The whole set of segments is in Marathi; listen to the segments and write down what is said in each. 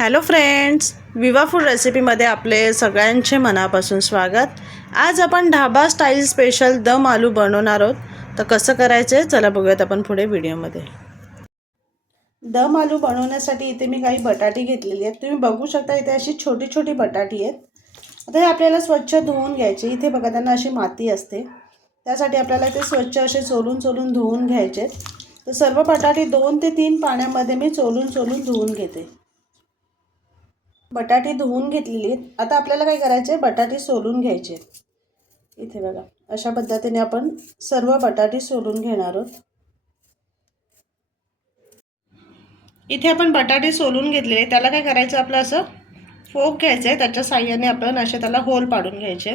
हॅलो फ्रेंड्स विवा फूड रेसिपीमध्ये आपले सगळ्यांचे मनापासून स्वागत. आज आपण ढाबा स्टाईल स्पेशल दम आलू बनवणार आहोत. तर कसं करायचं आहे चला बघूयात आपण पुढे व्हिडिओमध्ये दम आलू बनवण्यासाठी इथे मी काही बटाटी घेतलेली आहेत. तुम्ही बघू शकता इथे अशी छोटी छोटी बटाटी आहेत. आता हे आपल्याला स्वच्छ धुवून घ्यायचे. इथे बघा त्यांना अशी माती असते. त्यासाठी आपल्याला ते स्वच्छ असे चोलून चोलून धुवून घ्यायचे तर सर्व बटाटे दोन ते तीन पाण्यामध्ये मी चोलून चोलून धुवून घेते. बटाटे धुवून घेतलेली आहेत. आता आपल्याला काय करायचे बटाटे सोलून घ्यायचे इथे बघा अशा पद्धतीने आपण सर्व बटाटे सोलून घेणार आहोत. इथे आपण बटाटे सोलून घेतलेले त्याला काय करायचं? आपलं असं फोक घ्यायचं आहे त्याच्या साह्याने आपण असे त्याला होल पाडून घ्यायचे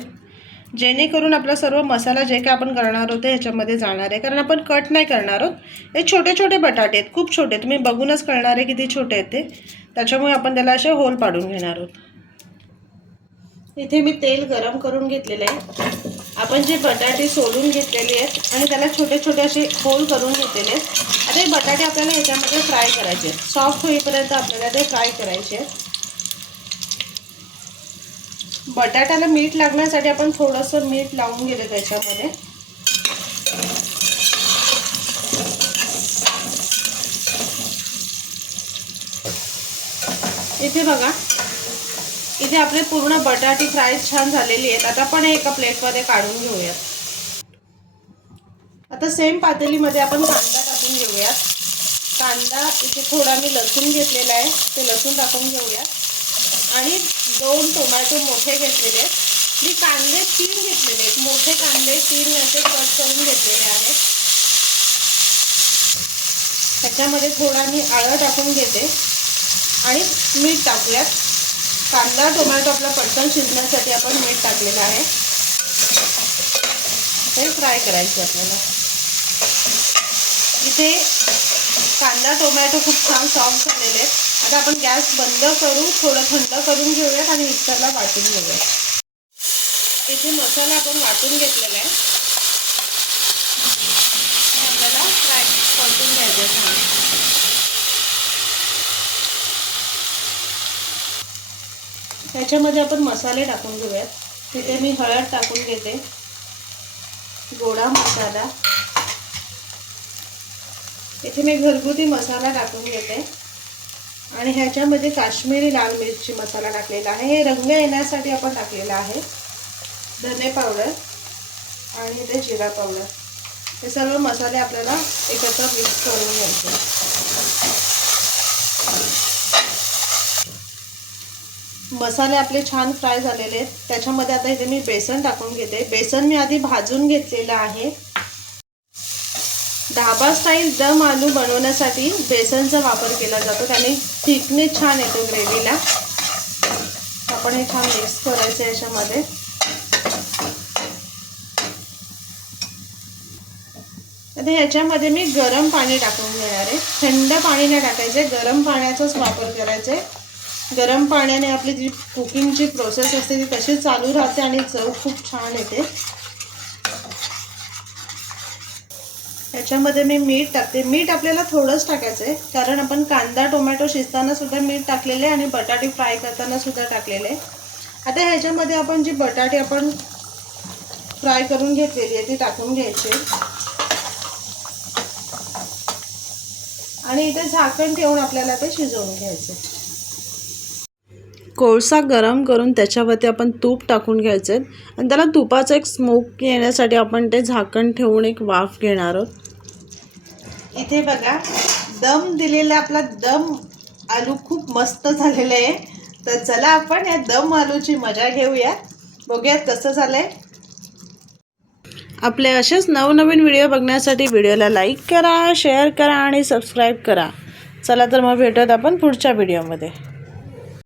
जेणेकरून आपला सर्व मसाला जे काय आपण करणार आहोत ह्याच्यामध्ये जाणार आहे. कारण आपण कट नाही करणार आहोत. हे छोटे छोटे बटाटे आहेत. खूप छोटे तुम्ही बघूनच कळणार आहे किती छोटे आहेत ते. त्याच्यामुळे आपण त्याला असे होल पाडून घेणार आहोत. इथे मी तेल गरम करून घेतलेले आहे. आपण जे बटाटे सोलून घेतलेले आहेत आणि त्याला छोटे छोटे असे होल करून घेतलेले आहेत. आता हे बटाटे आपल्याला ह्याच्यामध्ये फ्राय करायचे आहेत. सॉफ्ट होईपर्यंत आपल्याला ते फ्राय करायचे आहेत. बटाट्याला मीठ लागण्यासाठी आपण थोडंसं मीठ लावून गेलं त्याच्यामध्ये. इथे बघा. इथे आपले पूर्ण बटाटी फ्राय छान झालेली आहेत. आता पण एका प्लेटमध्ये काढून घेऊयात. आता सेम पातेलीमध्ये आपण कांदा टाकून घेऊयात. कांदा इथे थोडा मी लसूण घेतलेला आहे. ते लसूण टाकून घेऊयात. आणि दोन टोमॅटो मोठे घेतलेले आहेत. मी कांदे तीन घेतलेले आहेत. मोठे कांदे तीन असे कट करून घेतलेले आहेत. त्याच्यामध्ये थोडा मी आळं टाकून घेते. आणि मीठ टाकूयात. कांदा टोमॅटो आपला पटकन शिजण्यासाठी आपण मीठ टाकलेलं आहे. ते फ्राय करायचे आपल्याला. इथे कांदा टोमॅटो खूप छान सॉफ्ट झालेले आहेत. आता आपण गॅस बंद करू थोडं थंड करून घेऊयात आणि मिक्सरला वाटून घेऊयात. इथे मसाला आपण वाटून घेतलेला आहे आपल्याला फ्राय वाटून घ्यायचं छान त्याच्यामध्ये आपण मसाले टाकून घेऊयात. तिथे मी हळद टाकून घेते. गोडा मसाला. इथे मी घरगुती मसाला टाकून घेते. आणि ह्याच्यामध्ये काश्मीरी लाल मिरची मसाला टाकलेला आहे. हे रंग येण्यासाठी आपण टाकलेला आहे. धने पावडर आणि ते जिरा पावडर हे सर्व मसाले आपल्याला एकत्र मिक्स करून घ्यायचे. मसाले आपले छान फ्राय झालेले आहेत. त्याच्यामध्ये आता इथे मी बेसन टाकून घेते. बेसन मी आधी भाजून घेतलेलं आहे. ढाबा स्टाईल दम आलू बनवण्यासाठी बेसनचा वापर केला जातो. त्याने थिकने छान येतो ग्रेव्हीला. आपण हे छान मिक्स करायचं याच्यामध्ये. आता ह्याच्यामध्ये मी गरम पाणी टाकून घेणार आहे. थंड पाणी नाही टाकायचे गरम पाण्याचाच वापर करायचा आहे. गरम पाण्याने आपली जी कुकिंगची प्रोसेस असते ती तशी चालू राहते आणि चव खूप छान येते. याच्यामध्ये मी मीठ टाकते. मीठ आपल्याला थोडंच टाकायचं आहे कारण आपण कांदा टोमॅटो शिजताना सुद्धा मीठ टाकलेले आणि बटाटे फ्राय करताना सुद्धा टाकलेले. आता ह्याच्यामध्ये आपण जी बटाटे आपण फ्राय करून घेतलेली आहे ती टाकून घ्यायची. आणि इथे झाकण ठेवून आपल्याला ते शिजवून घ्यायचं. कोळसा गरम करून त्याच्यावरती आपण तूप टाकून घ्यायचे आणि त्याला तुपाचं एक स्मोक येण्यासाठी आपण ते झाकण ठेवून एक वाफ घेणार आहोत. इथे बघा दम दिलेला आपला दम आलू खूप मस्त झालेला आहे. तर चला आपण या दम आलूची मजा घेऊया बघूयात कसं झालंय. आपले असेच नवनवीन व्हिडिओ बघण्यासाठी व्हिडिओला लाईक करा शेअर करा आणि सबस्क्राईब करा. चला तर मग भेटत आपण पुढच्या व्हिडिओमध्ये